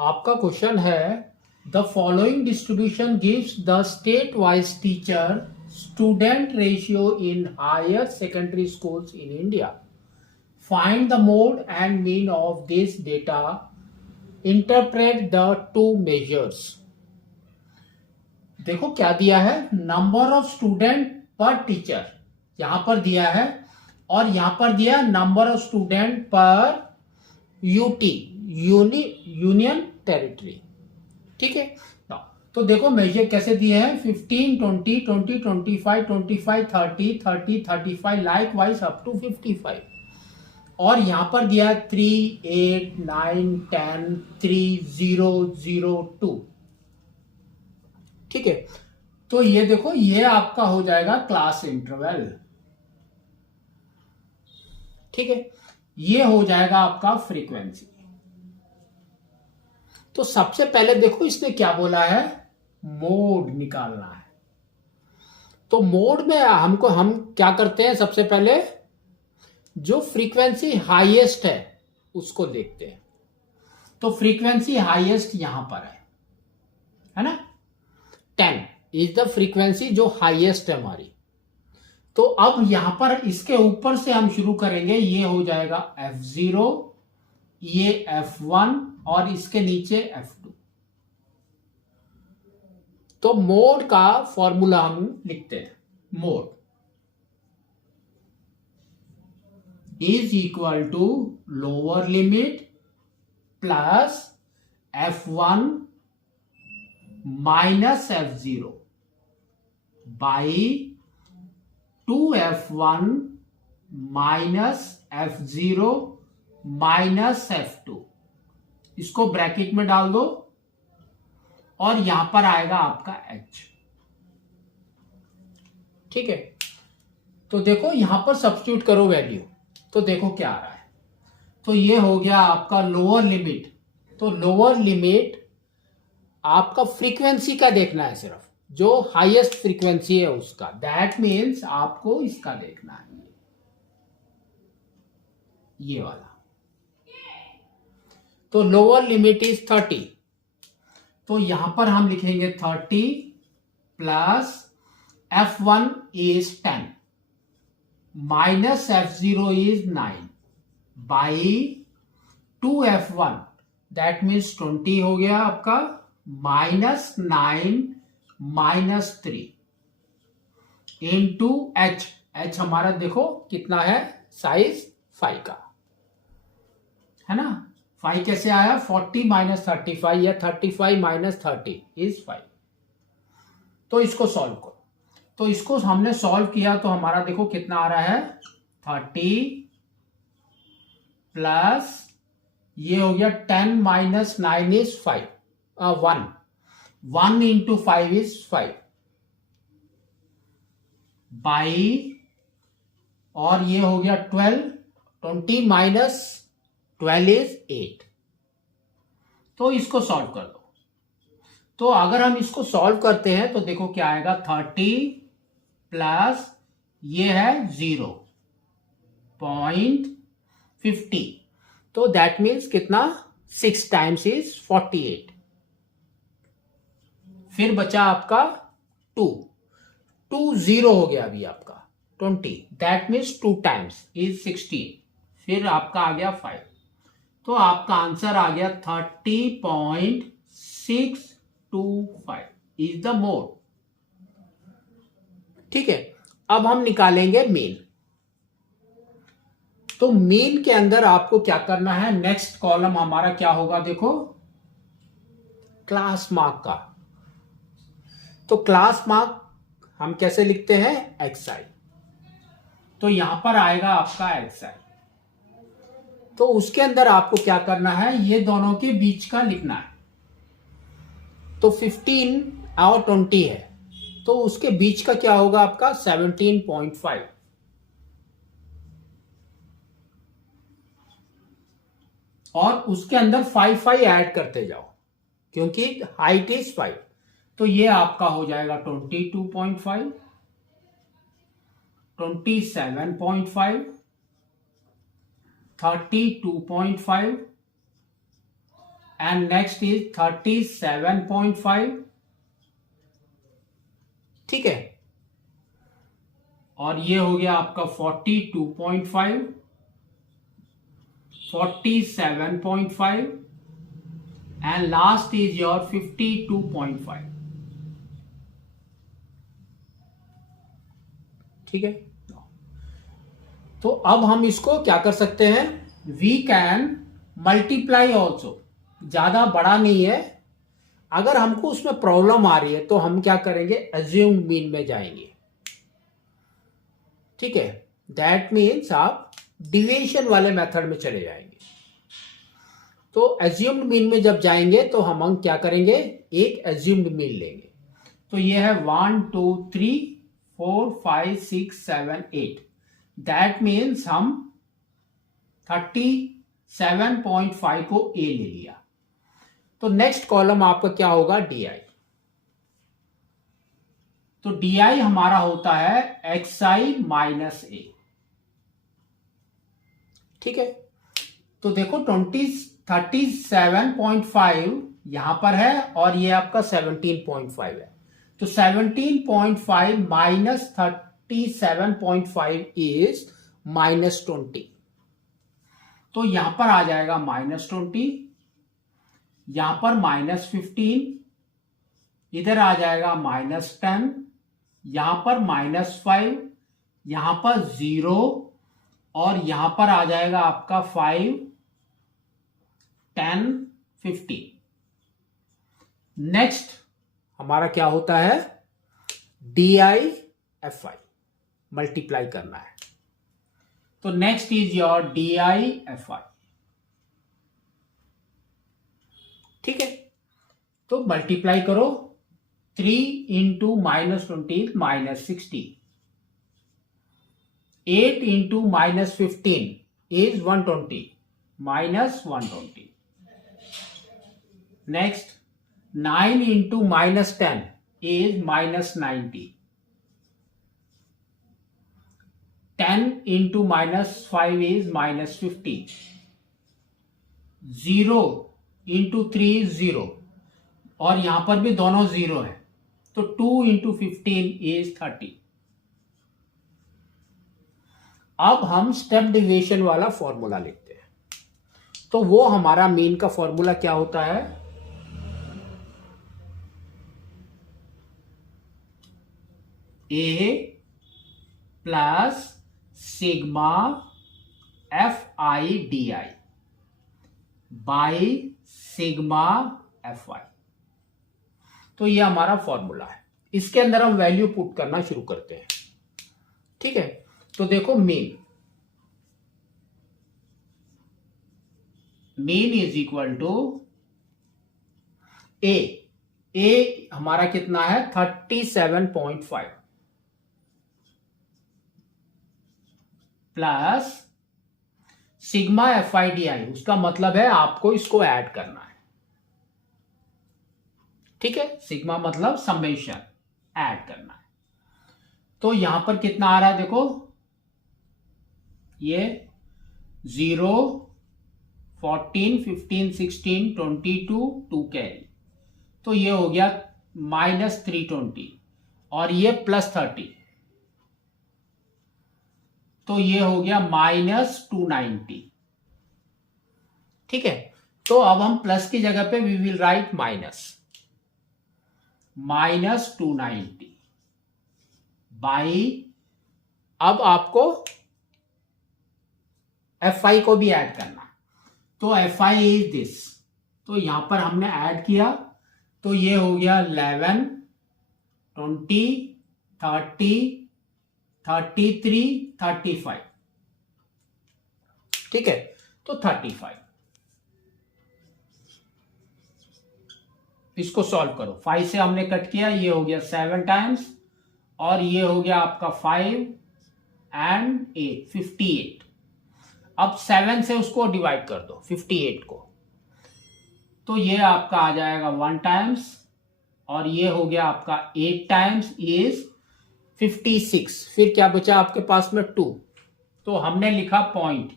आपका क्वेश्चन है the following distribution gives the state wise teacher student ratio in higher secondary schools in India. Find the mode and mean of this data. Interpret the two measures. देखो क्या दिया है, number of student पर teacher यहां पर दिया है और यहां पर दिया नंबर ऑफ स्टूडेंट पर यूटी यूनियन टेरिटरी. ठीक है, तो देखो मेजर कैसे दिए हैं 15, 20, 20, 25, 25, 30, 30, 35 लाइक वाइज अप टू 55. और यहां पर दिया है 3, 8, 9, 10, 3, 0, 0, 2. ठीक है, तो ये देखो ये आपका हो जाएगा क्लास इंटरवल. ठीक है, ये हो जाएगा आपका फ्रीक्वेंसी. तो सबसे पहले देखो इसने क्या बोला है, मोड निकालना है. तो मोड में हम क्या करते हैं, सबसे पहले जो फ्रीक्वेंसी हाईएस्ट है उसको देखते हैं. तो फ्रीक्वेंसी हाईएस्ट यहां पर है ना, 10 इज द फ्रीक्वेंसी जो हाईएस्ट है हमारी. तो अब यहां पर इसके ऊपर से हम शुरू करेंगे, ये हो जाएगा F0, ये F1 और इसके नीचे F2. तो मोड का फॉर्मूला हम लिखते हैं, mode is equal to lower limit plus F1 minus F0 by 2F1 minus F0 minus F2. इसको ब्रैकेट में डाल दो और यहां पर आएगा आपका H. ठीक है, तो देखो यहां पर सब्स्टिट्यूट करो वैल्यू, तो देखो क्या आ रहा है. तो ये हो गया आपका लोअर लिमिट. तो लोअर लिमिट आपका फ्रीक्वेंसी का देखना है, सिर्फ जो हाईएस्ट फ्रीक्वेंसी है उसका. दैट मीन्स आपको इसका देखना है, ये वाला. तो लोअर लिमिट इज 30. तो यहां पर हम लिखेंगे 30 plus F1 is 10 minus F0 is 9 by 2F1 that means 20 हो गया आपका, minus 9 minus 3 into H. H हमारा देखो कितना है, साइज 5 का है ना. 5 कैसे आया, 40 माइनस 35 या 35 माइनस 30 इज 5. तो इसको सॉल्व करो. तो इसको हमने सॉल्व किया तो हमारा देखो कितना आ रहा है, 30 प्लस ये हो गया 10 minus 9 is 5, 1 into 5 is 5 by, और ये हो गया 12, 20 माइनस 12 इज 8. तो इसको सॉल्व कर दो. तो अगर हम इसको सॉल्व करते हैं तो देखो क्या आएगा, 30 प्लस ये है 0.50. तो दैट मीन्स कितना, 6 टाइम्स इज 48. फिर बचा आपका 2 0 हो गया अभी आपका 20. That means 2 times is 16. फिर आपका आ गया 5. तो आपका आंसर आ गया 30.625 इज द मोड. ठीक है, अब हम निकालेंगे मीन. तो मीन के अंदर आपको क्या करना है, नेक्स्ट कॉलम हमारा क्या होगा, देखो क्लास मार्क का. तो क्लास मार्क हम कैसे लिखते हैं, XI. तो यहां पर आएगा आपका XI. तो उसके अंदर आपको क्या करना है, ये दोनों के बीच का लिखना है. तो 15 और 20 है, तो उसके बीच का क्या होगा आपका 17.5. और उसके अंदर 5 ऐड करते जाओ क्योंकि हाइट इज 5. तो ये आपका हो जाएगा 22.5, 27.5, 32.5 and next is 37.5, ठीक है, और ये हो गया आपका 42.5, 47.5 and last is your 52.5, ठीक है। तो अब हम इसको क्या कर सकते हैं, वी कैन मल्टीप्लाई ऑल्सो, ज्यादा बड़ा नहीं है। अगर हमको उसमें प्रॉब्लम आ रही है तो हम क्या करेंगे, अज्यूम्ड मीन में जाएंगे, ठीक है। दैट मीन्स आप डिविएशन वाले मेथड में चले जाएंगे। तो अज्यूम्ड मीन में जब जाएंगे तो हम क्या करेंगे, एक अज्यूम्ड मीन लेंगे। तो ये है 1 2 3 4 5 6 7 8, दैट मीन्स हम 37.5 को ए ले लिया। तो नेक्स्ट कॉलम आपका क्या होगा, डी आई। तो डी आई हमारा होता है एक्स आई माइनस ए, ठीक है। तो देखो 37.5 यहां पर है और ये आपका 17.5 है। तो 17.5 माइनस 37.5 इज -20। तो यहां पर आ जाएगा -20, यहां पर -15, इधर आ जाएगा -10, यहां पर -5, यहां पर 0 और यहां पर आ जाएगा आपका 5 10 15। नेक्स्ट हमारा क्या होता है, D I F I multiply करना है। तो next is your D I F I, ठीक है। तो मल्टीप्लाई करो, 3 into -20 -60, 8 into -15 is 120 -120। Next 9 into -10 is -90, 10 into -5 is -50, 0 into 3 is 0 और यहां पर भी दोनों 0 है। तो 2 इंटू 15 इज 30। अब हम स्टेप डिविएशन वाला फॉर्मूला लिखते हैं। तो वो हमारा मीन का फॉर्मूला क्या होता है, A plus sigma F I D I by sigma F I. तो ये हमारा फॉर्मूला है। इसके अंदर हम वैल्यू पुट करना शुरू करते हैं, ठीक है। तो देखो मीन इज इक्वल टू ए हमारा कितना है 37.5 plus sigma F I D आई, उसका मतलब है आपको इसको ऐड करना है, ठीक है। सिग्मा मतलब समेशन, ऐड करना है। तो यहां पर कितना आ रहा है, देखो ये 0 14 15 16 22 2 कैरी, तो ये हो गया -320 और ये +30, तो ये हो गया -290, ठीक है। तो अब हम प्लस की जगह पे वी विल राइट -290 बाई, अब आपको एफ आई को भी ऐड करना। तो एफ आई इज दिस, तो यहां पर हमने ऐड किया, तो ये हो गया 11 20 30 33 35, ठीक है। तो 35, इसको सॉल्व करो। 5 से हमने कट किया, ये हो गया 7 टाइम्स और ये हो गया आपका 5 एंड 8 58। अब 7 से उसको डिवाइड कर दो 58 को, तो ये आपका आ जाएगा 1 टाइम्स और ये हो गया आपका 8 टाइम्स इज 56। फिर क्या बचा आपके पास में 2, तो हमने लिखा पॉइंट,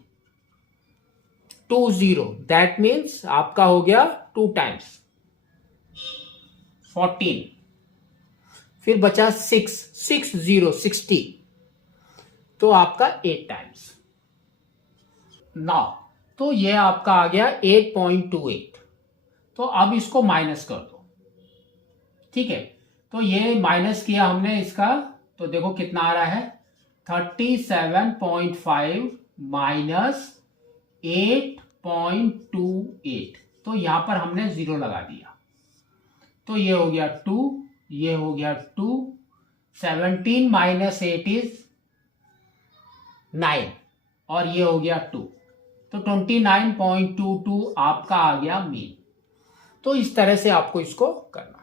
20, दैट मीन्स आपका हो गया 2 टाइम्स 14, फिर बचा 60, तो आपका 8 टाइम्स 9, तो ये आपका आ गया 8.28। तो अब इसको माइनस कर दो, ठीक है। तो ये माइनस किया हमने इसका, तो देखो कितना आ रहा है 37.5 माइनस 8.28, तो यहां पर हमने 0 लगा दिया, तो ये हो गया 2, ये हो गया 2, 17 माइनस 8 इज 9, और ये हो गया 2, तो 29.22 आपका आ गया मीन। तो इस तरह से आपको इसको करना।